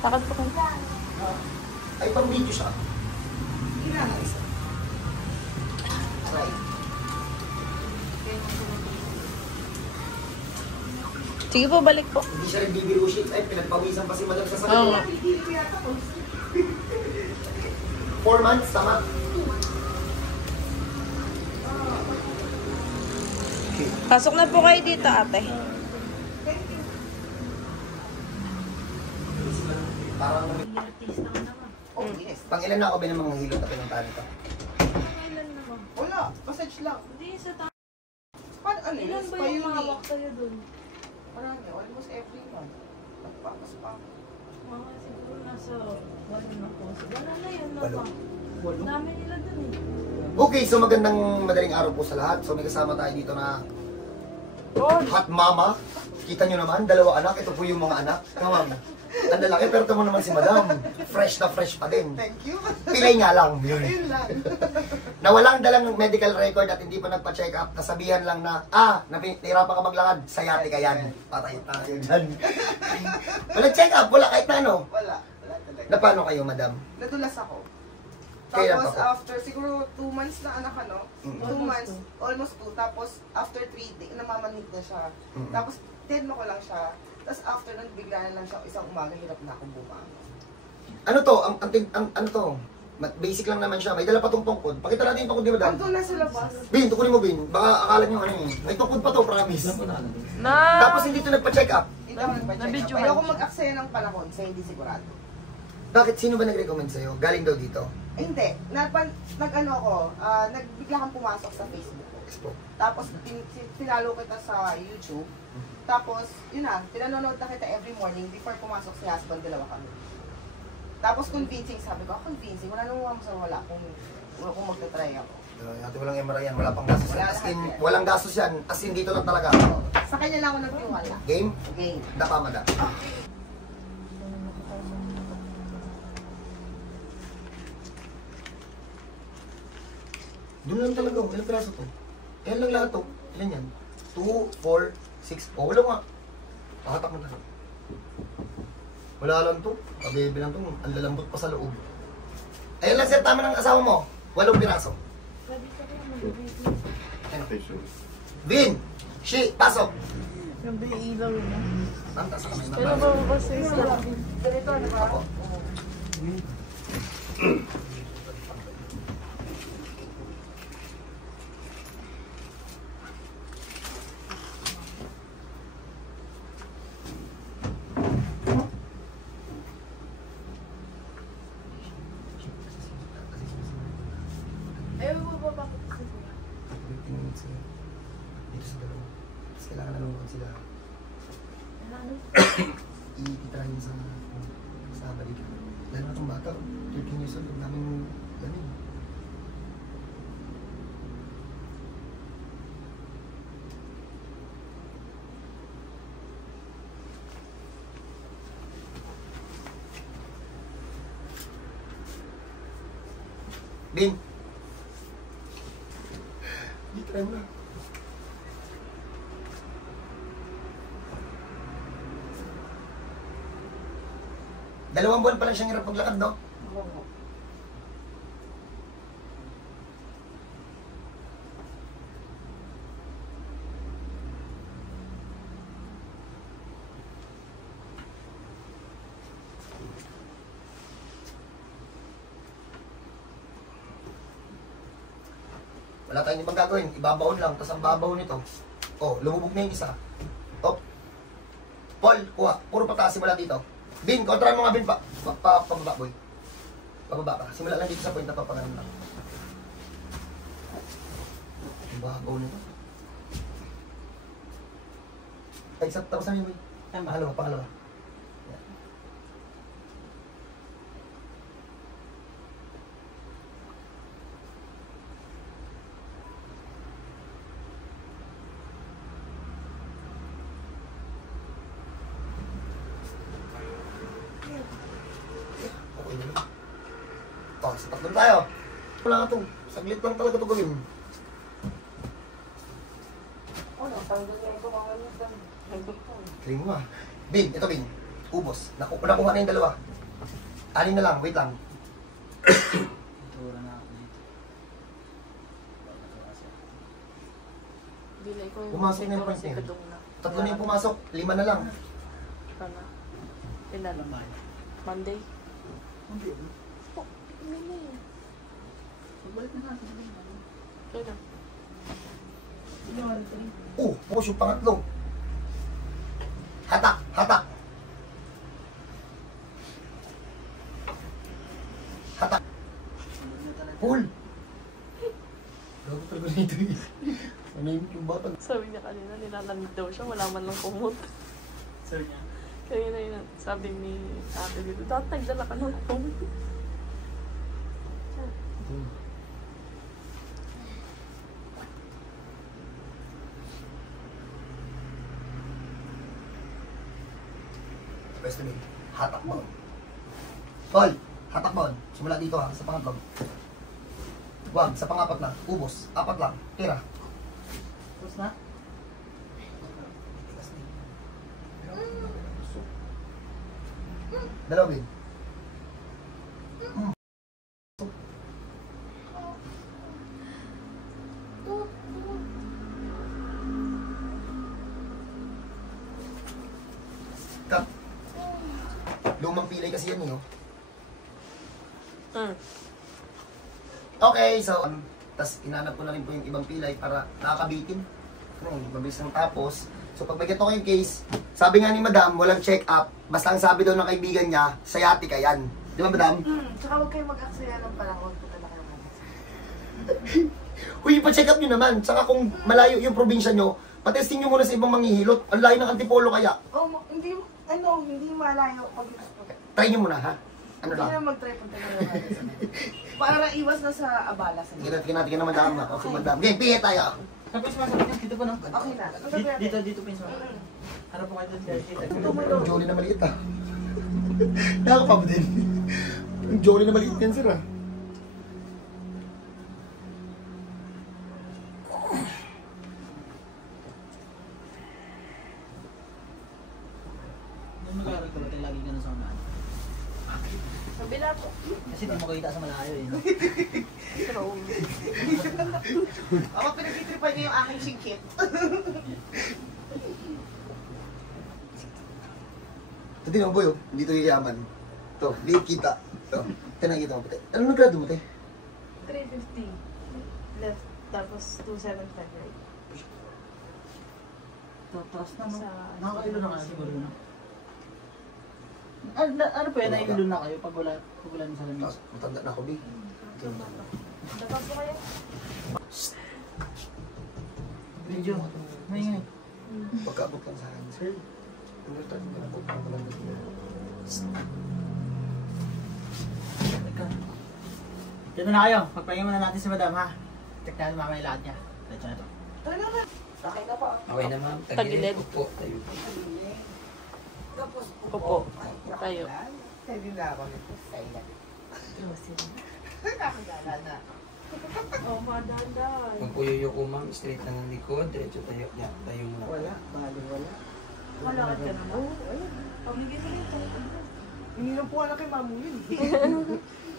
Takot po kayo. Ay, pang video siya. Ilan ang isa? Right. Sige po, balik po. Hindi siya rin bibiro shit. Ay, pinagpawisan pa si madam sa sakit. Oo. 4 months, tama? Pasok na po kayo dito, ate. Parang... Oh, yes. Pang ilan na ako ba ng mga hilot na pinuntahan ito? Ilan naman? Wala, massage lang. Hindi, sa taas. Paano, ano, Ilan ba yung mahawak sa'yo dun? Marami, almost every month. Nagpapas pa ako. Mga siguro nasa 1 na po. Wala na yun Walo. naman. Dami nila dun eh. Okay, so magandang madaling araw po sa lahat. So may kasama tayo dito na hot mama. Kita nyo naman, 2 anak. Ito po yung mga anak. Kamam. Ang lalaki, pero ito mo naman si madam. Fresh na fresh pa din. Thank you. Pilay nga lang. Yun. Ayun lang. Na walang dalang medical record at hindi pa nagpa-check up, nasabihan lang na, nahirapan ka maglakad, sayate ka yan. Patay tayo dyan. Wala check up, wala kahit na ano. Wala. Wala talaga. Na paano kayo, madam? Nadulas ako. Kailan Tapos pa po? after siguro 2 months na anak ano, 2 months, almost 2. Tapos after 3 days, namamanhid na siya. Tapos 10 ko lang siya. Tapos after nun, bigla na lang siya, isang umaga, hirap na akong bumangon. Ano to? Ano to? Basic lang naman siya. May dala pa tong tungkod. Pakita natin yung tungkod, di ba, madam? Andun na sa labas. Bin, tukunin mo, Bin. Baka akala nyo ano eh. May tungkod pa to, promise. Na! Tapos hindi to nagpa-check up. Hindi ako nagpa-check up. Nabidyohan Ayoko siya. mag-aksaya ng panahon sa hindi sigurado. Bakit? Sino ba nag-recommend sa'yo? Galing daw dito. Eh, hindi. Nag-ano ako, nagbigla kang pumasok sa Facebook ko. Expo. Tapos pinalo kita sa YouTube. Tapos, yun na, pinanonood na kita every morning before pumasok si husband, 2 kami. Tapos convincing, sabi ko, convincing, wala nang wala kung magta-try ako. Ate, walang MRI yan. Wala pang gastos yan. As in, walang gastos yan. As in, dito lang talaga. Sa kanya lang ako nagtiwala. Game? Game. Dapa, madam. Doon lang talaga. Ilang piraso to? Yan lang lahat to. Ilan yan? 2, 4, 6. Oh, wala nga. Pakatak mo na. Wala lang to. Kabebe lang to. Ang lalambot pa sa loob. Ayun lang sir, tama ng asawa mo. 8 piraso. Bin! Shi! Pasok! Gabi ilaw na. Tanta sa kamay Pero na. ba sa isla? Ganito, di ba? Ako. Ayaw mo ba bakit? 15 minutes na. Dito sa dalawa. Tapos kailangan nalungkot sila. Ititirahin sa balik. Lalo na itong bata. 13 years old. Huwag namin lamin. Bin! Itirahin mo na. Dalawang buwan pa lang siyang hirap maglakad, no? Wala tayong ibang gagawin. Ibabaon lang. Tapos ang babaw nito. Oh, lumubog na yung isa. Oh. Paul, kuha. Puro pataas. Simula dito. Bin, kontrahan mo nga, Bin. Pababa, boy. Pababa ka. Simula lang dito sa point na papangalan lang. Ang babaw nito. Ay, tapos namin, boy. Pangalawa, pangalawa. Yan. Okay na lang. Oh, sapat lang tayo. Wala nga ito. Saglit lang talaga ito gawin. Ano, tanggal niya ito mga ganyan. Tingin mo ah. Bin, ito Bin. Ubos. Nakuha na yung 2. Alin na lang, wait lang. Tura na ako dito. Bilay ko Pumasok na yung point na yun. Tatlo na yung pumasok, 5 na lang. Sana. Ilan? Monday? Hindi. Oh, mini. Balik na natin. Kailan? Oh, push yung pangatlo. Hatak, hatak. Hatak. Pull. Gago talaga nito eh. Ano yung bata? Sabi niya kanina, nilalamig daw siya, wala man lang kumot. Sabi niya. Kanina yun, sabi ni ate dito, dapat nagdala ka ng kumot. Pwesto din. Hatak mo. Paul, hatak mo. Simula dito ha, sa pangatlo. Wag, sa pangapat na. Ubos. 4 lang. Tira. Tapos na? Dalawin. Cut. Lumang pilay kasi yan eh. Oh. Okay, so, tas inanap ko na rin po yung ibang pilay para nakakabitin. Mabilis ng tapos. So, pag may ganito kayong case, sabi nga ni Madam, walang check-up. Basta ang sabi daw ng kaibigan niya, sciatica yan. Di ba, Madam? Tsaka huwag kayo mag-aksaya ng panahon. Punta na kayo mag Uy, ipa-check up nyo naman. Saka kung malayo yung probinsya nyo, patesting nyo muna sa ibang manghihilot. Ang layo ng antipolo kaya. Oh, hindi malayo. Try nyo muna, ha? Ano Hindi lang? na mag-try punta na naman. Para iwas na sa abala sa Tingnan natin na Madam. Okay, Madam. Okay, pihe tayo. Tapos masakit yan. Dito po na. Okay na. Dito po yung sumasakit. Harap po kayo doon. Ang jolly na maliit, ha? Nakakapab din. Ang jolly na maliit yan, sir, ha? Nung nag-aaral ka ba tayo lagi ka na sa unahan? Kabila po. Kasi di mo kita sa malayo eh. No? Pero, Ako pinag-tripan niyo yung aking singkit. Ito din ang boy, oh. Dito yung yaman. Ito, di kita. Ito, tinakita mo pati. Ano nang grado mo, te? 350. Left. Tapos 275 right. Taas na, no? Sa- Nakakailo na kayo siguro, no? Ano po yan? Naiilo na kayo pag wala ng salamin? Tapos, matanda na ako, Bi. Dapat po kayo? Medyo. Maingay. Pagkaabot lang sa akin, sir. Ano tayo na ako? Ano lang dito? Teka. Dito na kayo. Pagpahinga muna natin si Madam, ha? Check natin mamaya lahat niya. Diretso na to. Ano na? Okay na po. Okay na ma'am. Tagilid. Upo. Tayo. Tapos, Opo. Tayo. Pwede na ako nito. Silent. Nakagala na. Oh, madanda. Pag uyuyo ko ma'am, straight lang ang likod. Diretso tayo. Yan, tayo muna. Wala. Bali, wala. Malakad ka naman. Pamigay mo rin tayo. Ininom po na kay mamu yun.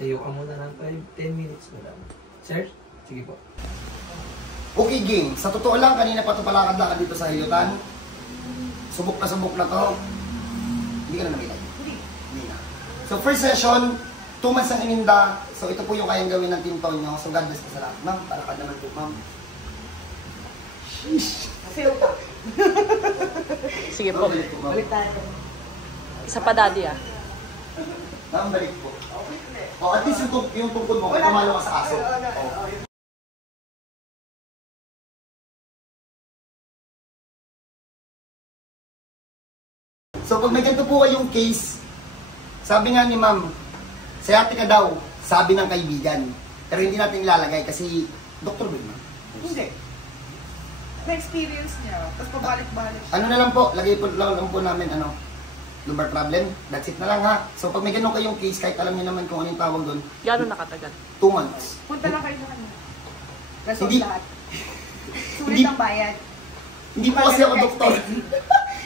Tayo ka muna lang 10 minutes na lang. Sir? Sige po. Okay, game. Sa totoo lang, kanina pa ito palakad-lakad dito sa Hilyotan. Subok na to. Hindi ka na namilay. Hindi na. So, first session, 2 months ang ininda. So, ito po yung kayang gawin ng Team Tonyo. So, God bless ka sa lahat. Ma'am, palakad naman po, ma'am. Sheesh. Feel ka. Sige po. Balik po, ma'am. Balik tayo. Isa pa daddy ah. Ma'am, balik po. O, at least yung tungkod mo, kung pumalo ka sa aso. O. So, pag may ganito po kayong case, sabi nga ni ma'am, sciatica daw, sabi ng kaibigan. Pero hindi natin ilalagay kasi doktor ba yun, ma'am? Hindi. Na-experience niya. Tapos pabalik-balik siya. Ano na lang po, lagay po lang po namin, lumbar problem. That's it na lang ha. So, pag may ganun kayong case, kahit alam niyo naman kung ano yung tawag doon, Gano'n nakatagal? 2 months. Punta lang kayo sa kanya. Result Hindi. lahat. Hindi. Sulit ang bayad. Hindi po kasi ako doktor.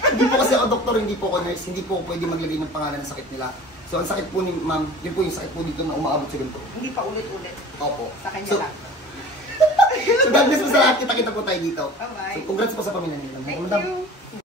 Hindi po kasi ako doktor, hindi po ako nurse, hindi po ako pwede maglagay ng pangalan ng sakit nila. So, ang sakit po ni ma'am, yun po yung sakit po dito na umaabot sa ganito. Hindi pa ulit-ulit. Opo. Sa kanya So, lang. so God bless po sa lahat. Kita-kita po tayo dito. Bye-bye. So, congrats po sa pamilya nila. Thank Madam, you.